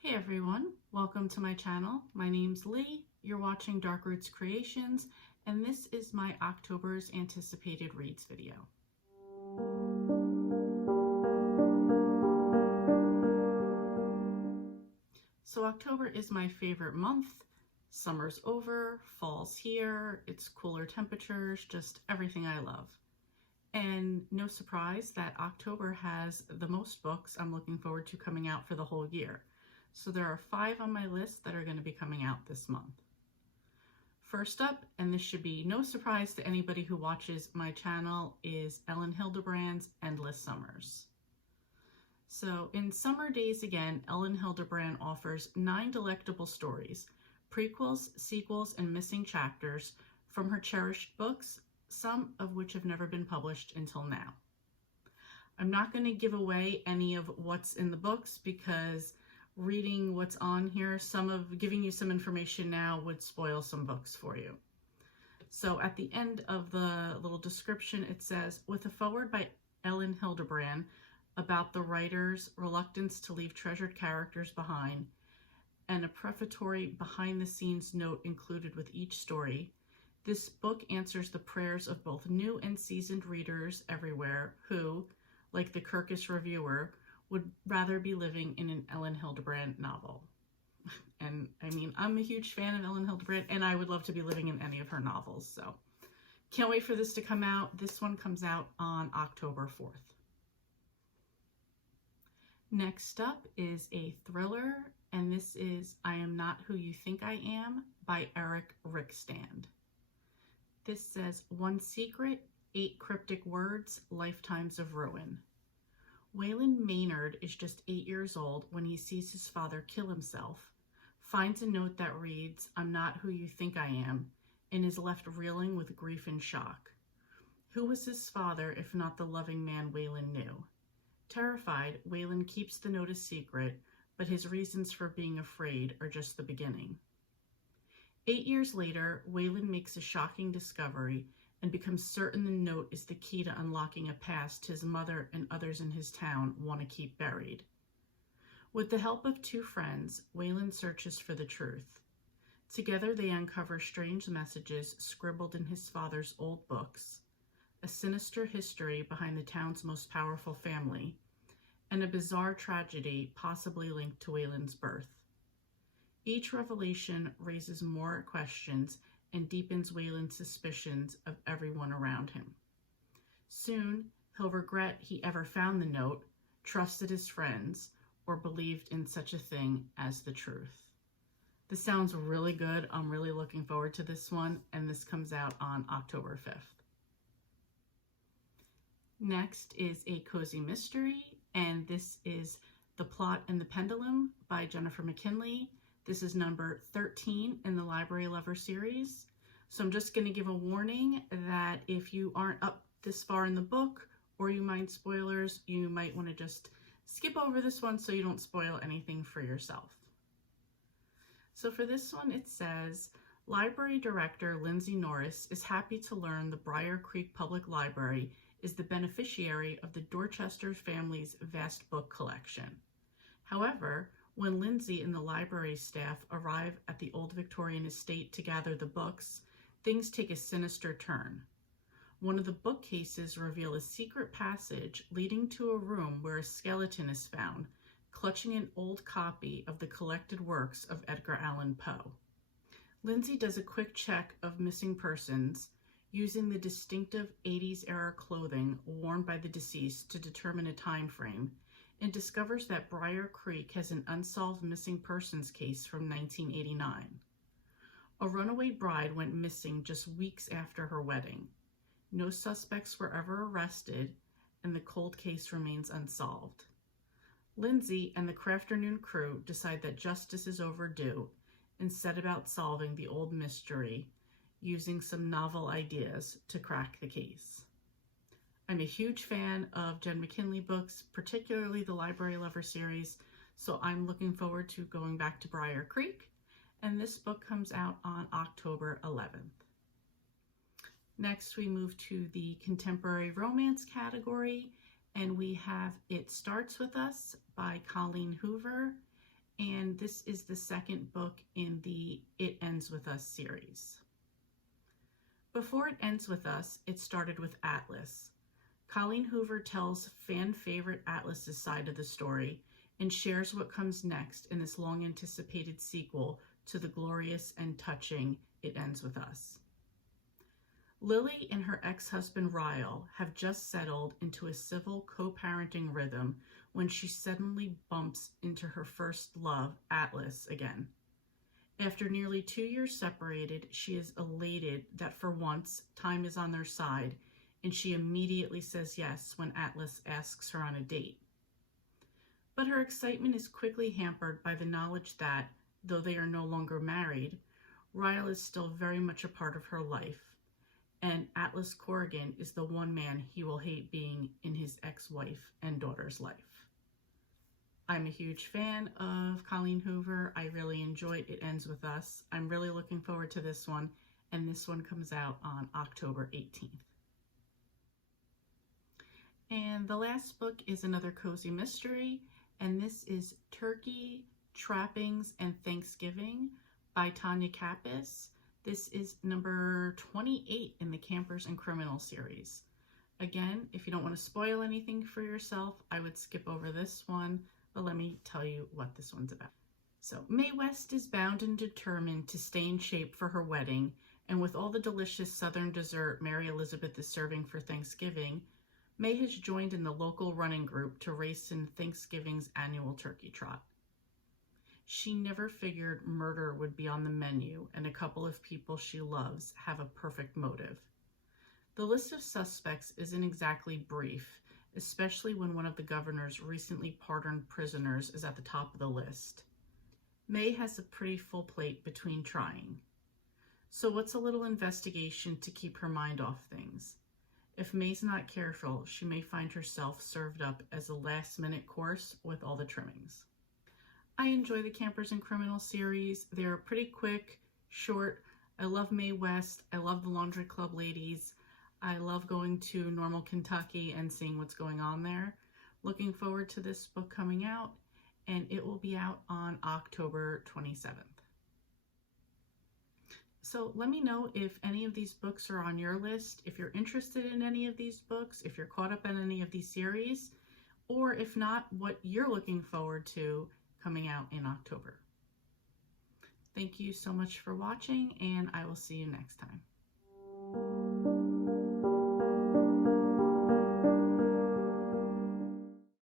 Hey everyone, welcome to my channel. My name's Lee, you're watching Dark Roots Creations, and this is my October's anticipated reads video. So October is my favorite month. Summer's over, fall's here, it's cooler temperatures, just everything I love. And no surprise that October has the most books I'm looking forward to coming out for the whole year. So there are 5 on my list that are going to be coming out this month. First up, and this should be no surprise to anybody who watches my channel, is Ellen Hildebrand's Endless Summers. So in Summer Days Again, Ellen Hildebrand offers 9 delectable stories, prequels, sequels, and missing chapters from her cherished books, some of which have never been published until now. I'm not going to give away any of what's in the books because reading what's on here, giving you some information now would spoil some books for you. So at the end of the little description, it says, with a foreword by Ellen Hildebrand about the writer's reluctance to leave treasured characters behind, and a prefatory behind-the-scenes note included with each story, this book answers the prayers of both new and seasoned readers everywhere who, like the Kirkus reviewer, would rather be living in an Ellen Hildebrand novel. And I mean, I'm a huge fan of Ellen Hildebrand, and I would love to be living in any of her novels. So can't wait for this to come out. This one comes out on October 4th. Next up is a thriller, and this is I Am Not Who You Think I Am by Eric Rickstand. This says, 1 secret, 8 cryptic words, lifetimes of ruin. Waylon Maynard is just 8 years old when he sees his father kill himself, finds a note that reads, I'm not who you think I am, and is left reeling with grief and shock. Who was his father if not the loving man Waylon knew? Terrified, Waylon keeps the note a secret, but his reasons for being afraid are just the beginning. 8 years later, Waylon makes a shocking discovery and becomes certain the note is the key to unlocking a past his mother and others in his town want to keep buried. With the help of 2 friends, Waylon searches for the truth. Together they uncover strange messages scribbled in his father's old books, a sinister history behind the town's most powerful family, and a bizarre tragedy possibly linked to Waylon's birth. Each revelation raises more questions and deepens Waylon's suspicions of everyone around him. Soon, he'll regret he ever found the note, trusted his friends, or believed in such a thing as the truth. This sounds really good. I'm really looking forward to this one, and this comes out on October 5th. Next is a cozy mystery, and this is The Plot and the Pendulum by Jennifer McKinley. This is number 13 in the Library Lover series. So I'm just going to give a warning that if you aren't up this far in the book or you mind spoilers, you might want to just skip over this one so you don't spoil anything for yourself. So for this one, it says, Library Director Lindsay Norris is happy to learn the Briar Creek Public Library is the beneficiary of the Dorchester family's vast book collection. However, when Lindsay and the library staff arrive at the old Victorian estate to gather the books, things take a sinister turn. One of the bookcases reveal a secret passage leading to a room where a skeleton is found, clutching an old copy of the collected works of Edgar Allan Poe. Lindsay does a quick check of missing persons, using the distinctive 80s-era clothing worn by the deceased to determine a time frame, and discovers that Briar Creek has an unsolved missing persons case from 1989. A runaway bride went missing just weeks after her wedding. No suspects were ever arrested, and the cold case remains unsolved. Lindsay and the Crafternoon crew decide that justice is overdue and set about solving the old mystery using some novel ideas to crack the case. I'm a huge fan of Jen McKinley books, particularly the Library Lover series, so I'm looking forward to going back to Briar Creek, and this book comes out on October 11th. Next, we move to the contemporary romance category, and we have It Starts With Us by Colleen Hoover, and this is the second book in the It Ends With Us series. Before It Ends With Us, it started with Atlas. Colleen Hoover tells fan favorite Atlas's side of the story and shares what comes next in this long-anticipated sequel to the glorious and touching It Ends With Us. Lily and her ex-husband Ryle have just settled into a civil co-parenting rhythm when she suddenly bumps into her first love, Atlas, again. After nearly 2 years separated, she is elated that for once time is on their side, and she immediately says yes when Atlas asks her on a date. But her excitement is quickly hampered by the knowledge that, though they are no longer married, Ryle is still very much a part of her life, and Atlas Corrigan is the one man he will hate being in his ex-wife and daughter's life. I'm a huge fan of Colleen Hoover. I really enjoyed It Ends With Us. I'm really looking forward to this one, and this one comes out on October 18th. And the last book is another cozy mystery, and this is Turkey, Trappings, and Thanksgiving by Tanya Kappas. This is number 28 in the Campers and Criminals series. Again, if you don't want to spoil anything for yourself, I would skip over this one, but let me tell you what this one's about. So, Mae West is bound and determined to stay in shape for her wedding, and with all the delicious Southern dessert Mary Elizabeth is serving for Thanksgiving, Mae has joined in the local running group to race in Thanksgiving's annual turkey trot. She never figured murder would be on the menu, and a couple of people she loves have a perfect motive. The list of suspects isn't exactly brief, especially when one of the governor's recently pardoned prisoners is at the top of the list. Mae has a pretty full plate between trying. So what's a little investigation to keep her mind off things? If Mae's not careful, she may find herself served up as a last-minute course with all the trimmings. I enjoy the Campers and Criminals series. They're pretty quick, short. I love Mae West. I love the Laundry Club ladies. I love going to Normal, Kentucky and seeing what's going on there. Looking forward to this book coming out, and it will be out on October 27th. So let me know if any of these books are on your list, if you're interested in any of these books, if you're caught up in any of these series, or if not, what you're looking forward to coming out in October. Thank you so much for watching, and I will see you next time.